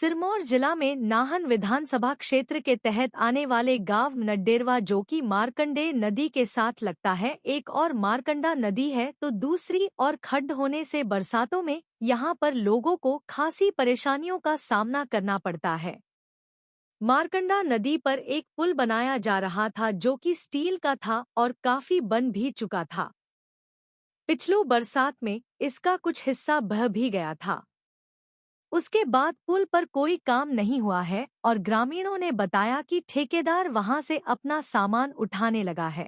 सिरमौर जिला में नाहन विधानसभा क्षेत्र के तहत आने वाले गांव नड्डेरवा जो कि मार्कंडेय नदी के साथ लगता है, एक और मार्कंडा नदी है तो दूसरी और खड्ड होने से बरसातों में यहां पर लोगों को खासी परेशानियों का सामना करना पड़ता है। मार्कंडा नदी पर एक पुल बनाया जा रहा था जो कि स्टील का था और काफी बन भी चुका था। पिछली बरसात में इसका कुछ हिस्सा बह भी गया था। उसके बाद पुल पर कोई काम नहीं हुआ है और ग्रामीणों ने बताया कि ठेकेदार वहां से अपना सामान उठाने लगा है।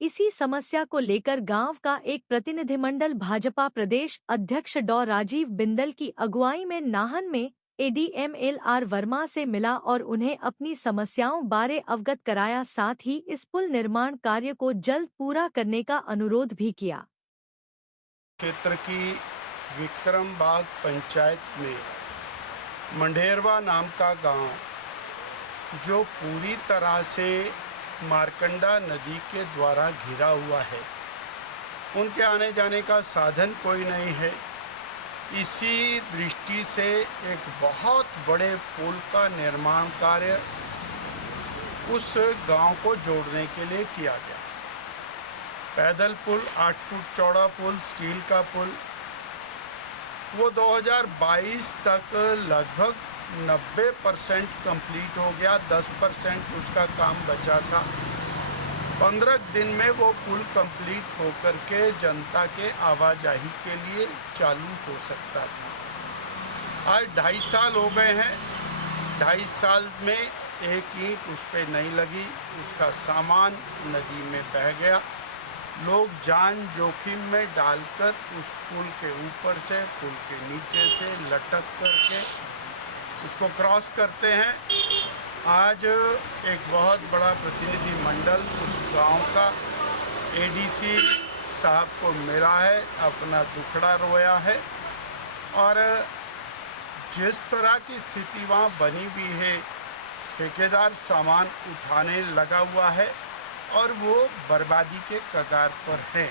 इसी समस्या को लेकर गांव का एक प्रतिनिधिमंडल भाजपा प्रदेश अध्यक्ष डॉ राजीव बिंदल की अगुवाई में नाहन में एडीएम LR वर्मा से मिला और उन्हें अपनी समस्याओं बारे अवगत कराया, साथ ही इस पुल निर्माण कार्य को जल्द पूरा करने का अनुरोध भी किया। क्षेत्र की विक्रम बाग पंचायत में मंडेरवा नाम का गांव, जो पूरी तरह से मार्कंडा नदी के द्वारा घिरा हुआ है, उनके आने जाने का साधन कोई नहीं है। इसी दृष्टि से एक बहुत बड़े पुल का निर्माण कार्य उस गांव को जोड़ने के लिए किया गया। पैदल पुल, 8 फुट चौड़ा पुल, स्टील का पुल, वो 2022 तक लगभग 90% कंप्लीट हो गया। 10% उसका काम बचा था। 15 दिन में वो पुल कंप्लीट होकर के जनता के आवाजाही के लिए चालू हो सकता था। आज 2.5 साल हो गए हैं। 2.5 साल में एक ईंट उस पर नहीं लगी, उसका सामान नदी में बह गया। लोग जान जोखिम में डालकर उस पुल के ऊपर से, पुल के नीचे से लटक करके उसको क्रॉस करते हैं। आज एक बहुत बड़ा प्रतिनिधि मंडल उस गांव का ADC साहब को मिला है, अपना दुखड़ा रोया है और जिस तरह की स्थिति वहाँ बनी हुई है, ठेकेदार सामान उठाने लगा हुआ है और वो बर्बादी के कगार पर है।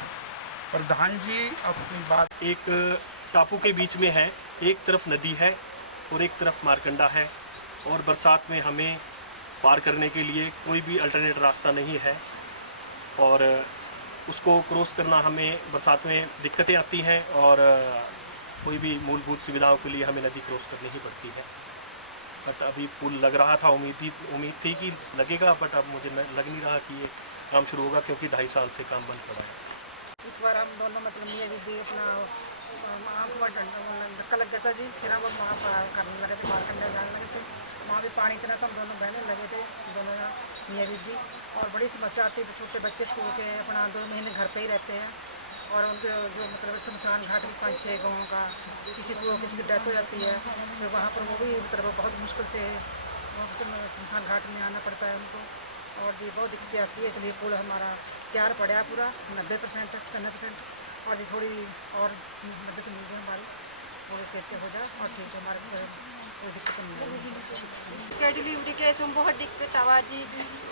प्रधान जी अपनी बात। एक टापू के बीच में है, एक तरफ नदी है और एक तरफ मारकंडा है और बरसात में हमें पार करने के लिए कोई भी अल्टरनेट रास्ता नहीं है और उसको क्रॉस करना हमें बरसात में दिक्कतें आती हैं और कोई भी मूलभूत सुविधाओं के लिए हमें नदी क्रॉस करनी ही पड़ती है। बट अभी पुल लग रहा था, उम्मीद थी कि लगेगा, बट अब मुझे लग नहीं रहा कि ये काम शुरू होगा क्योंकि 2.5 साल से काम बंद पड़ा है। एक बार हम दोनों मतलब मियाँ बीबी अपना आँख में धक्का लग गया था जी। फिर हम वहाँ पर करने लगे थे, मारकंडा जाने लगे थे। वहाँ भी पानी इतना था, हम दोनों बहने लगे थे, दोनों मियाँ बीबी। और बड़ी समस्या आती है, छोटे बच्चे स्कूल के अपना 2 महीने घर पे ही रहते हैं और उनके जो मतलब शमशान घाट भी 5-6 गाँव का किसी की डेथ हो जाती है तो वहाँ पर वो भी मतलब बहुत मुश्किल से शमशान घाट में आना पड़ता है उनको और जी बहुत दिक्कतें आती है। इसलिए पुल हमारा तैयार पड़ा है पूरा 90%, 90% और जी थोड़ी और मदद मिल गई हमारी, पूरे कैसे हो जाए और ठीक है, हमारे कोई दिक्कत नहीं है। डिलीवरी के इसमें बहुत दिक्कत आवा जी,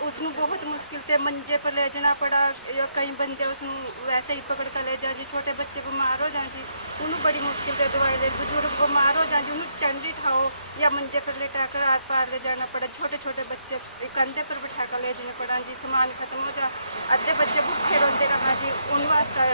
उसमें बहुत मुश्किल थे, मंजे पर ले जाना पड़ा या कहीं बंदे उसमें वैसे ही पकड़ कर ले जाए जी। छोटे बच्चे बीमार हो जाए जी, उन्हें बड़ी मुश्किल से दवाई ले, बुजुर्ग बीमार हो जाए जी, उन्हें चंडी ठाओ या मंजे पर लेटा कर हाथ पार ले जाना पड़ा। छोटे छोटे बच्चे कंधे पर बिठा कर ले जाना पड़ा जी। सामान खत्म हो जाए, अद्धे बच्चे भूखे रोते रहा जी, उन वास्ते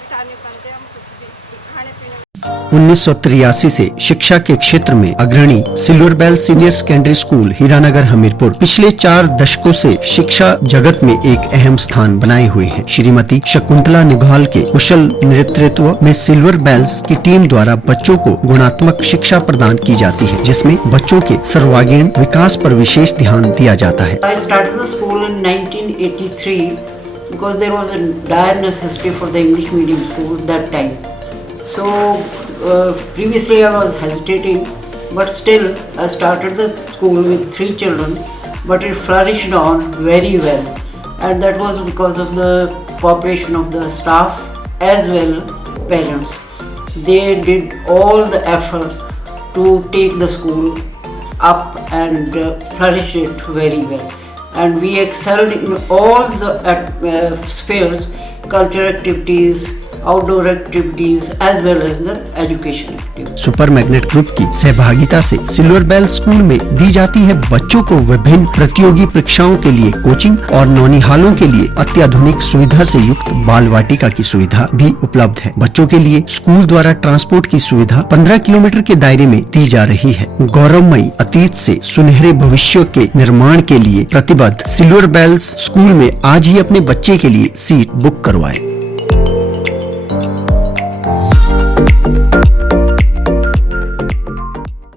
बिठाने पड़ते हम कुछ भी खाने पीने। 1983 से शिक्षा के क्षेत्र में अग्रणी silver bell senior secondary school Hiranagar Hamirpur पिछले 4 दशकों से शिक्षा जगत में एक अहम स्थान बनाए हुए है। श्रीमती शकुंतला निघाल के कुशल नेतृत्व में सिल्वर बेल्स की टीम द्वारा बच्चों को गुणात्मक शिक्षा प्रदान की जाती है, जिसमें बच्चों के सर्वांगीण विकास पर विशेष ध्यान दिया जाता है। I started the school in 1983 because there was a dire necessity for the English medium school that time. So previously I was hesitating, but still I started the school with 3 children, but it flourished on very well, and that was because of the cooperation of the staff as well parents. They did all the efforts to take the school up and flourish it very well, and we excelled in all the spheres, cultural activities, outdoor activities as well as the education activities. Super magnet group की सहभागिता से silver bell school में दी जाती है बच्चों को विभिन्न प्रतियोगी परीक्षाओं के लिए कोचिंग और नौनिहालों के लिए अत्याधुनिक सुविधा से युक्त बाल वाटिका की सुविधा भी उपलब्ध है। बच्चों के लिए स्कूल द्वारा ट्रांसपोर्ट की सुविधा 15 किलोमीटर के दायरे में दी जा रही है। गौरवमयी अतीत से सुनहरे भविष्य के निर्माण के लिए प्रतिबद्ध सिल्वर बेल्स स्कूल में आज ही अपने बच्चे के लिए सीट बुक करवाएं।